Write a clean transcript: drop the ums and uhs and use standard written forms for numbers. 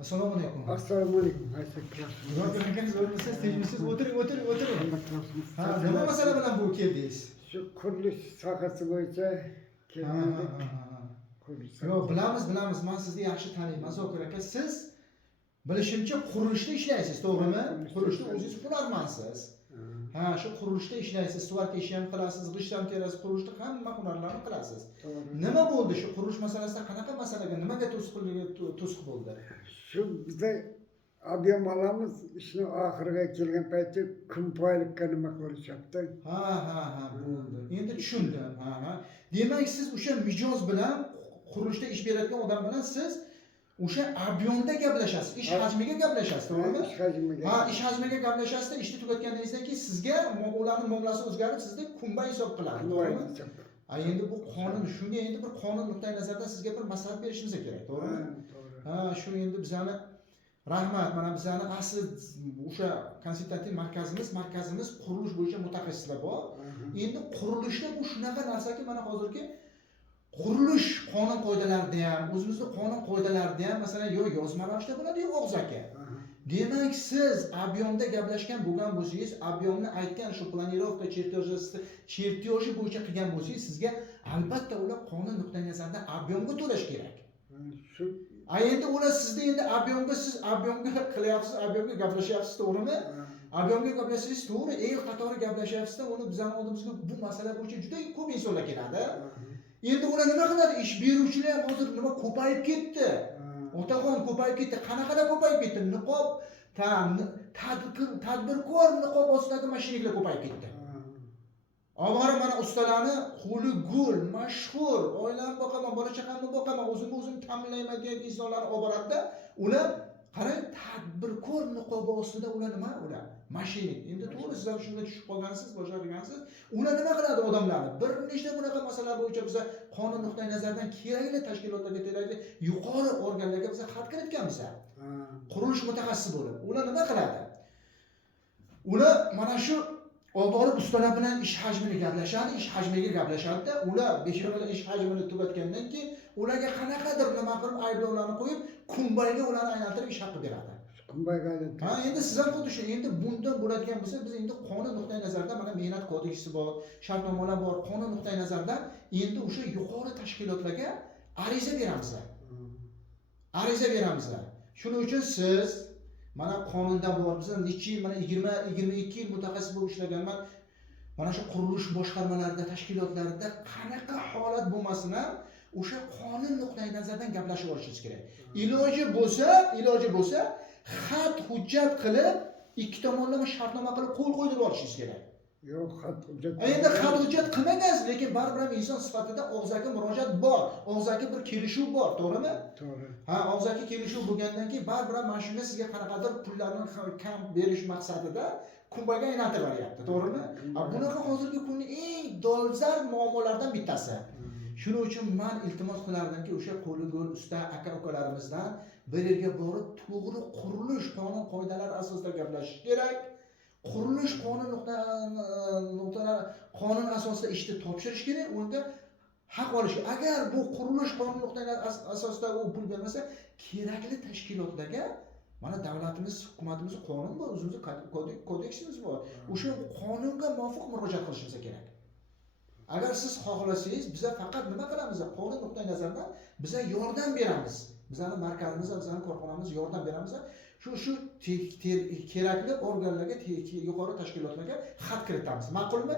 Assalomu alaykum. Assalomu alaykum. Murodjon akangiz o'rnisiz, tegishsiz. O'tiring. Ha, nima masala bilan bu keldingiz? Shu qurilish sohasi bo'yicha kelgandik. Yo'q, bilamiz. Men sizni yaxshi taniyman, Zokir aka. Siz bilishimcha qurilishda ishlaysiz, to'g'rimi? Qurilishda o'zingiz hunarmandsiz. Ha, shu qurilishda ishlaysiz, suvarka ishi ham qilasiz, g'isht ham terasiz, qurilishda hamma hunarlarni qilasiz. Nima bo'ldi shu qurilish masalasida, qanaqa masalaga, nimaga to'siq bo'ldi? Shu bizda ob'yom olamiz, ishni oxiriga kelgan paytda kun poylikka nima qilishyapti. Ha, bo'ldi. Endi tushundim. Ha. Demak, siz o'sha mijoz bilan qurilishda ish beradigan odam bilan siz o'sha ob'yomda gaplashasiz, ish hajmiga gaplashasiz, to'g'rimi? Ish hajmiga. Ha, ish hajmiga gaplashasiz, ishni tugatganingizdan keyin sizga ularning muomalasi o'zgarib, sizda kunba hisob qiladi, to'g'rimi? Endi bu qonun, shunga endi bir qonun nuqtai nazaridan sizga bir maslahat berishimiz kerak, to'g'rimi? Ha, shu endi bizani rahmat, mana bizani asl o'sha konsultativ markazimiz qurilish bo'yicha mutaxassislar bor. Endi qurilishda bu shunaqa narsaki, mana hozirgi qurilish qonun qoidalarida ham, o'zimizning qonun qoidalarida ham masalan yo yozma ravishda bo'ladi, yo og'zaki. Demak, siz ob'yomda gaplashgan bo'lgan bo'lsangiz, ob'yomni aytgan shu planirovka chertyoji bo'yicha qilgan bo'lsangiz, sizga albatta ular qonun nuqtai nazaridan ob'yomga to'lash kerak. Shu Endi ular sizda endi siz ob'yomga qilyapsiz, ob'yomga gaplashyapsiz, to'g'rimi? Ob'yomga gaplashingiz to'g'ri, el qatori gaplashyapsiz-da, uni bizning oldimizga bu masala bo'yicha juda ko'p insonlar keladi. Endi ular nima qiladi? Ish beruvchilar ham hozir nima ko'payib ketdi. Otaxon ko'payib ketdi. Qanaqada ko'payib ketdi? Niqob, tadbirkor niqob ostidagi mashinliklar ko'payib ketdi. Avvalo mana ustalarni qo'li gul, mashhur, oilamni boqaman, bola chaqamni boqaman, o'zim ta'minlayman degan insonlarni olib boradi-da, ular qarang, tadbirkor niqobi ostida ular nima? Ular mashinik. Endi to'g'ri sizlar shunga tushib qolgansiz, boshqa qilgansiz. Ular nima qiladi odamlarni? Bir nechta bunaqa masalalar bo'yicha biz qonun nuqtai nazaridan kerakli tashkilotlarga, kerakli yuqori organlarga biz xat kiritganmiz. Qurilish mutaxassisi bo'lib. Ular nima qiladi? Ular mana shu olib borib ustalar bilan ish hajmini gaplashadi, ish hajmiga gaplashadi-da, ular beshiqalar ish hajmini tugatgandan keyin ularga qanaqadir nima qilib ayblovlarni qo'yib, kunbayga ularni aylantirib ish haqi beradi. kunbayga aylantirib. Ha, endi siz ham xuddi shu. Endi bundan bo'ladigan bo'lsa, biz endi qonun nuqtai nazaridan mana mehnat kodeksi bor, shartnomalar bor, qonun nuqtai nazaridan endi o'sha yuqori tashkilotlarga ariza beramiz. Shuning uchun siz mana qonundan bor, biz necha yil, mana 22 yil mutaxassis bo'lib ishlaganman. Mana shu qurilish boshqarmalarida, tashkilotlarida qanaqa holat bo'lmasin ham, o'sha qonun nuqtai nazaridan gaplashib olishingiz kerak. Iloji bo'lsa, xat hujjat qilib, ikki tomonlama shartnoma qilib qo'l qo'ydirib olishingiz kerak. Yo'q, xat hujjat. Endi xat hujjat qilmagansiz, lekin baribir ham inson sifatida og'zaki murojaat bor, og'zaki bir kelishuv bor, to'g'rimi? To'g'ri. Ha, og'zaki kelishuv bo'lgandan keyin baribir ham mana shunga sizga qanaqadir pullarni kam berish maqsadida kunbaga aylantirib beryapti, to'g'rimi? Bunaqa hozirgi kunning eng dolzarb muammolardan bittasi. Shuning uchun men iltimos qilardimki, o'sha qo'li go'l usta aka-ukalarimizdan bir yerga borib, to'g'ri qurilish qonun qoidalari asosida gaplashish kerak. Qurilish qonun asosida ishni topshirish kerak, unda haq olish. Agar bu qurilish qonun nuqtai asosida u pul bermasa, kerakli tashkilotlarga mana davlatimiz, hukumatimiz qonun bor, o'zimizning kodeksimiz bor. O'sha qonunga muvofiq murojaat qilishimiz kerak. Agar siz xohlasangiz, biz faqat nima qilamiz? Qonun nuqtai nazaridan biz yordam beramiz. Bizning markazimiz, bizning korxonamiz yordam beramiz. Shu kerakli organlarga, yuqori tashkilotlarga xat kiritamiz. Ma'qulmi?